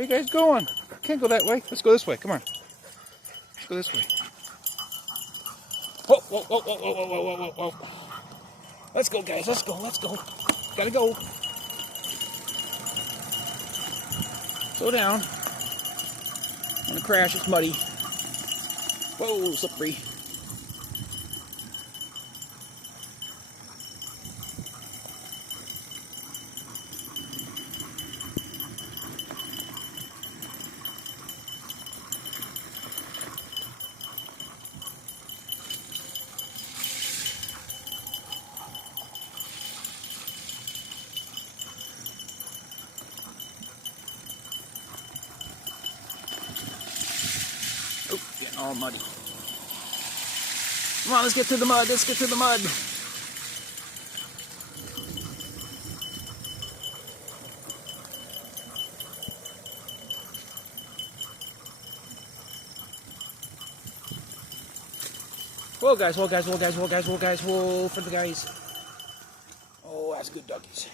Where you guys going? Can't go that way. Let's go this way. Come on. Let's go this way. Whoa, whoa, whoa, whoa, whoa, whoa, whoa, whoa, whoa. Let's go, guys. Let's go. Let's go. Gotta go. Slow down. I'm gonna crash. It's muddy. Whoa, slippery. Oh, getting all muddy. Come on, let's get through the mud. Let's get through the mud. Whoa, guys, whoa, guys, whoa, guys, whoa, guys, whoa, guys, whoa, for the guys. Oh, that's good doggies.